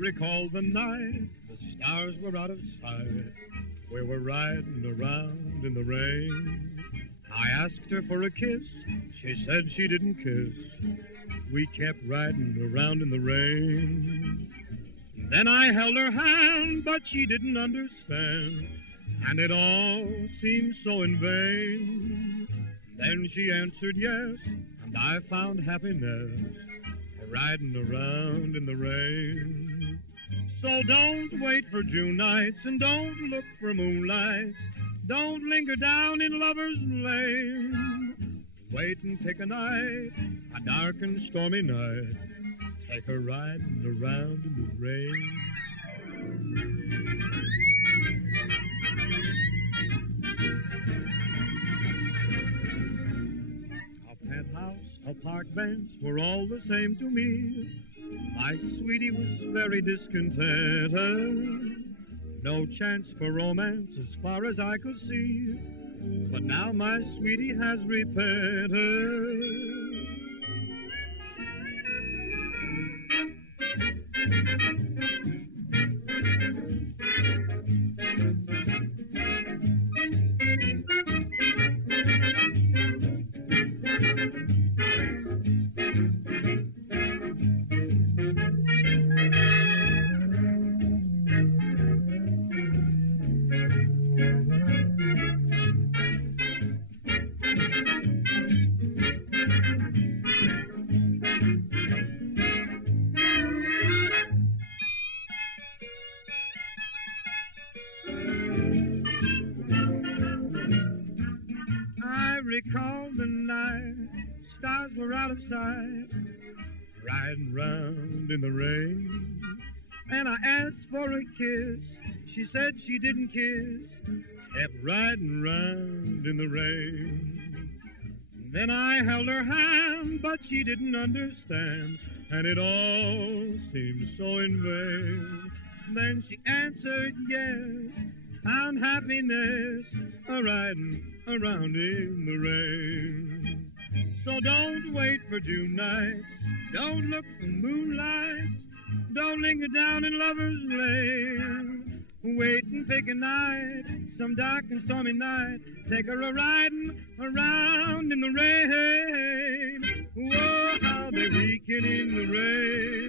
recall the night the stars were out of sight. We were riding around in the rain. I asked her for a kiss. She said she didn't kiss. We kept riding around in the rain. Then I held her hand, but she didn't understand, and it all seemed so in vain. Then she answered yes, and I found happiness riding around in the rain. So don't wait for June nights and don't look for moonlights. Don't linger down in Lover's Lane. Wait and pick a night, a dark and stormy night. Take her riding around in the rain. A penthouse, a park bench were all the same to me. My sweetie was very discontented. No chance for romance as far as I could see. But now my sweetie has repented. I recall the night, stars were out of sight, riding round in the rain. And I asked for a kiss, she said she didn't kiss, kept riding round in the rain. Then I held her hand, but she didn't understand, and it all seemed so in vain. Then she answered yes, found happiness a-riding around in the rain. So don't wait for June nights, don't look for moonlights, don't linger down in Lover's Lane. Wait and pick a night, some dark and stormy night, take her a-riding around in the rain. Whoa, how they weaken in the rain.